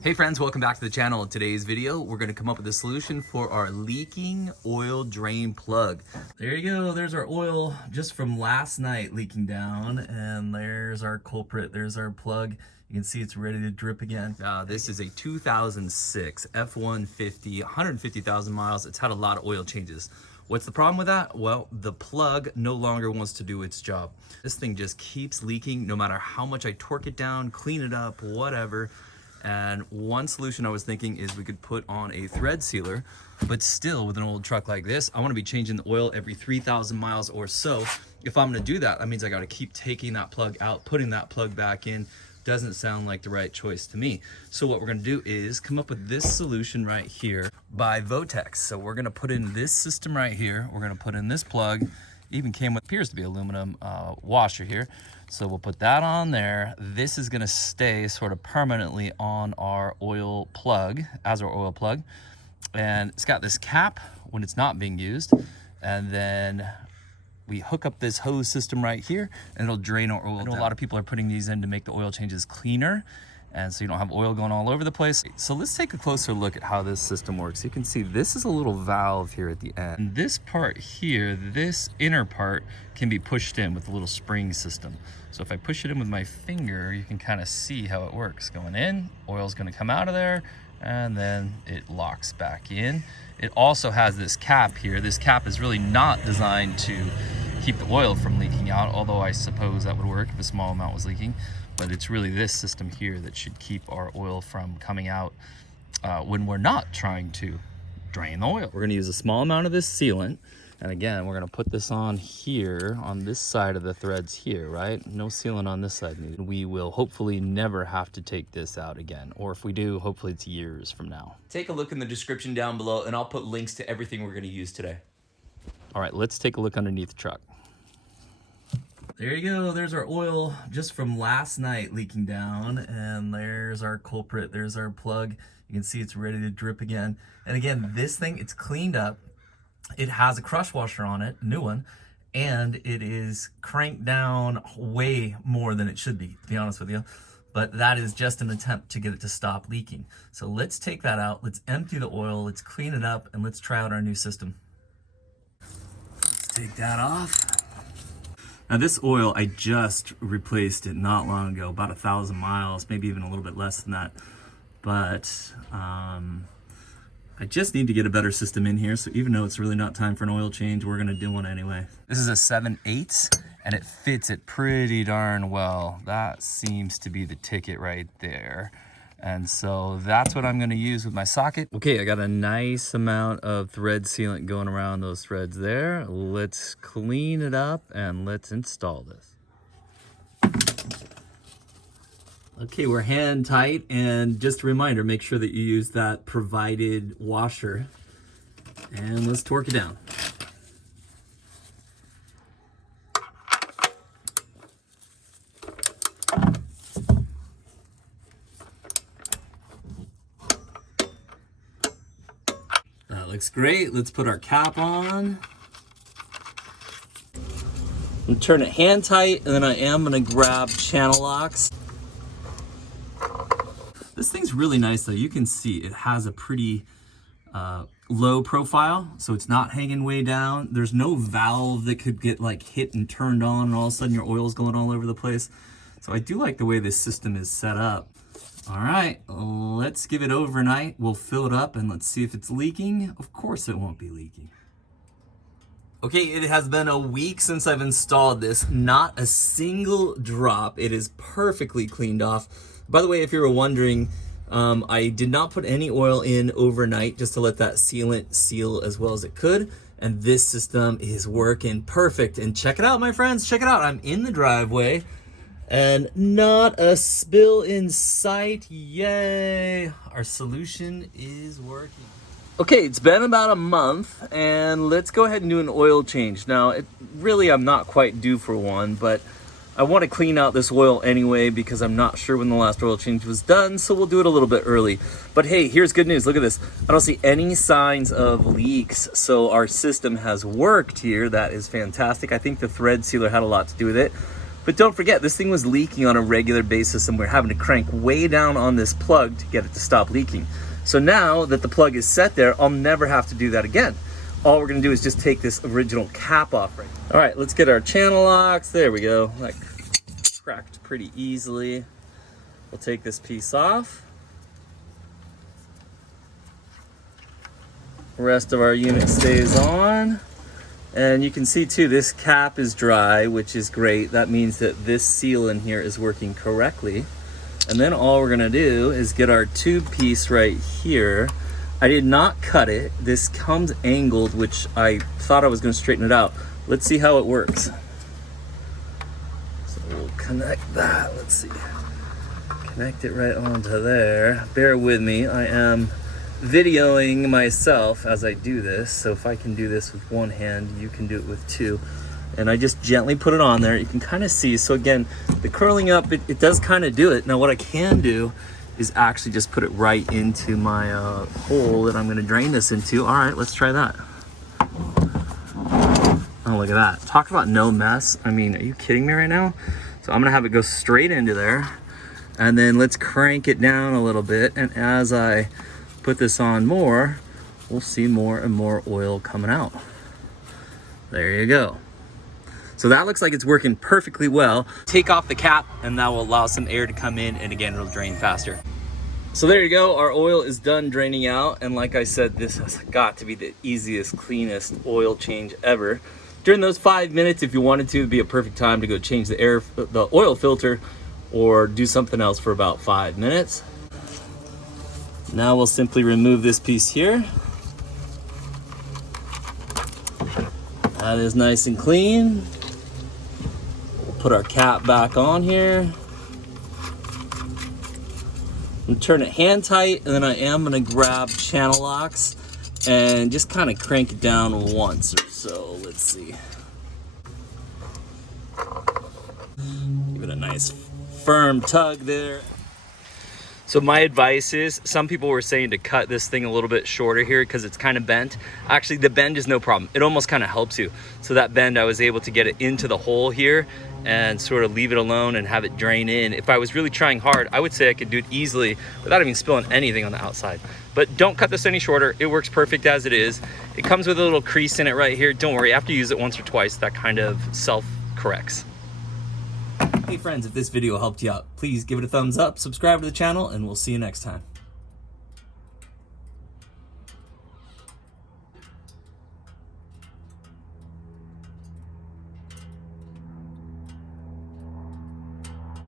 Hey friends, welcome back to the channel. In today's video, we're going to come up with a solution for our leaking oil drain plug. There you go. There's our oil just from last night leaking down, and there's our culprit. There's our plug. You can see it's ready to drip again. This is a 2006 F-150, 150,000 miles. It's had a lot of oil changes. What's the problem with that? Well, the plug no longer wants to do its job. This thing just keeps leaking no matter how much I torque it down, clean it up, whatever. And one solution I was thinking is we could put on a thread sealer, but still with an old truck like this, I want to be changing the oil every 3,000 miles or so. If I'm going to do that, that means I got to keep taking that plug out, putting that plug back in. Doesn't sound like the right choice to me. So what we're going to do is come up with this solution right here by Votex. So we're going to put in this system right here. We're going to put in this plug. Even came with appears to be aluminum washer here. So we'll put that on there. This is gonna stay sort of permanently on our oil plug, as our oil plug. And it's got this cap when it's not being used. And then we hook up this hose system right here and it'll drain our oil. I know a lot of people are putting these in to make the oil changes cleaner, and so you don't have oil going all over the place. So let's take a closer look at how this system works. You can see this is a little valve here at the end. And this part here, this inner part, can be pushed in with a little spring system. So if I push it in with my finger, you can kind of see how it works. Going in, oil's gonna come out of there, and then it locks back in. It also has this cap here. This cap is really not designed to keep the oil from leaking out, although I suppose that would work if a small amount was leaking. But it's really this system here that should keep our oil from coming out when we're not trying to drain the oil. We're gonna use a small amount of this sealant. And again, we're gonna put this on here, on this side of the threads here, right? No sealant on this side needed. We will hopefully never have to take this out again. Or if we do, hopefully it's years from now. Take a look in the description down below and I'll put links to everything we're gonna use today. All right, let's take a look underneath the truck. There you go. There's our oil just from last night leaking down, and there's our culprit. There's our plug. You can see it's ready to drip again. And again, this thing, it's cleaned up. It has a crush washer on it, new one, and it is cranked down way more than it should be, to be honest with you. But that is just an attempt to get it to stop leaking. So let's take that out. Let's empty the oil. Let's clean it up, and let's try out our new system. Let's take that off. Now this oil, I just replaced it not long ago, about 1,000 miles, maybe even a little bit less than that. But I just need to get a better system in here. So even though it's really not time for an oil change, we're gonna do one anyway. This is a 7/8 and it fits it pretty darn well. That seems to be the ticket right there. And so that's what I'm gonna use with my socket. Okay, I got a nice amount of thread sealant going around those threads there. Let's clean it up and let's install this. Okay, we're hand tight, and just a reminder, make sure that you use that provided washer. And let's torque it down. That looks great. Let's put our cap on. And turn it hand tight, and then I am gonna grab channel locks. This thing's really nice though. You can see it has a pretty low profile, so it's not hanging way down. There's no valve that could get like hit and turned on and all of a sudden your oil's going all over the place. So I do like the way this system is set up. All right, let's give it overnight. We'll fill it up and let's see if it's leaking. Of course it won't be leaking. Okay, it has been a week since I've installed this. Not a single drop. It is perfectly cleaned off. By the way, if you were wondering, I did not put any oil in overnight just to let that sealant seal as well as it could. And this system is working perfect. And check it out, my friends, check it out. I'm in the driveway and not a spill in sight. Yay, our solution is working. Okay, it's been about a month, and let's go ahead and do an oil change. Now, I'm not quite due for one, but I want to clean out this oil anyway because I'm not sure when the last oil change was done, so we'll do it a little bit early. But hey, here's good news. Look at this. I don't see any signs of leaks, so our system has worked here. That is fantastic. I think the thread sealer had a lot to do with it. But don't forget, this thing was leaking on a regular basis and we're having to crank way down on this plug to get it to stop leaking. So now that the plug is set there, I'll never have to do that again. All we're gonna do is just take this original cap off right now. All right, let's get our channel locks. There we go, like cracked pretty easily. We'll take this piece off. The rest of our unit stays on. And you can see too, this cap is dry, which is great. That means that this seal in here is working correctly. And then all we're gonna do is get our tube piece right here. I did not cut it. This comes angled, which I thought I was gonna straighten it out. Let's see how it works. So we'll connect that, let's see. Connect it right onto there. Bear with me, I am videoing myself as I do this, so if I can do this with one hand, you can do it with two. And I just gently put it on there. You can kind of see, so again, the curling up, it does kind of do it. Now what I can do is actually just put it right into my hole that I'm gonna drain this into. All right, let's try that. Oh, look at that. Talk about no mess. I mean, are you kidding me right now? So I'm gonna have it go straight into there, and then let's crank it down a little bit, and as I put this on more, we'll see more and more oil coming out. There you go. So that looks like it's working perfectly well. Take off the cap and that will allow some air to come in, and again, it'll drain faster. So there you go, our oil is done draining out, and like I said, this has got to be the easiest, cleanest oil change ever. During those 5 minutes, if you wanted to, it'd be a perfect time to go change the oil filter or do something else for about 5 minutes. Now we'll simply remove this piece here. That is nice and clean. We'll put our cap back on here. And turn it hand tight, and then I am gonna grab channel locks and just kind of crank it down once or so. Let's see. Give it a nice firm tug there. So my advice is, some people were saying to cut this thing a little bit shorter here because it's kind of bent. Actually, the bend is no problem. It almost kind of helps you. So that bend, I was able to get it into the hole here and sort of leave it alone and have it drain in. If I was really trying hard, I would say I could do it easily without even spilling anything on the outside. But don't cut this any shorter. It works perfect as it is. It comes with a little crease in it right here. Don't worry, after you use it once or twice, that kind of self-corrects. Hey friends, if this video helped you out, please give it a thumbs up, subscribe to the channel, and we'll see you next time.